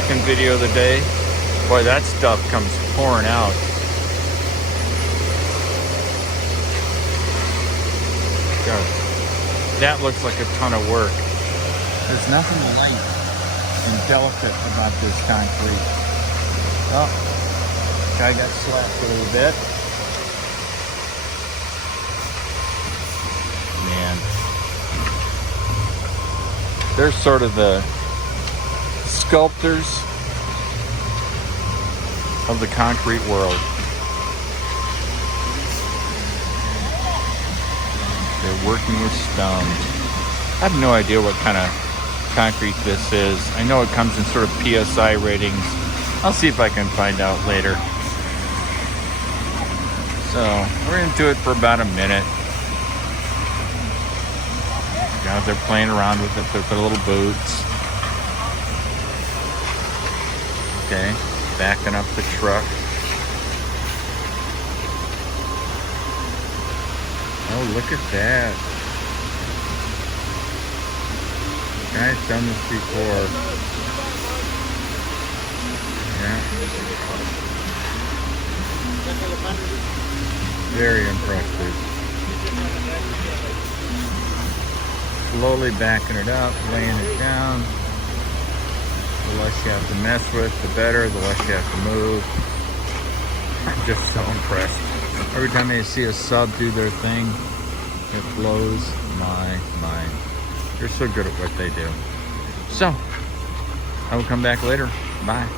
second video of the day. Boy, that stuff comes pouring out. God, that looks like a ton of work. There's nothing light and delicate about this concrete. Oh, guy got slapped a little bit. Man, they're sort of the sculptors of the concrete world. They're working with stone. I have no idea what kind of concrete this is. I know it comes in sort of PSI ratings. I'll see if I can find out later. So we're into it for about a minute. Now they're playing around with it with their little boots. Okay, backing up the truck. Oh, look at that. Guy's done this before. Yeah. Very impressive. Slowly backing it up, laying it down. The less you have to mess with, the better, the less you have to move. I'm just so impressed. Every time I see a sub do their thing, it blows my mind. They're so good at what they do. So, I will come back later. Bye.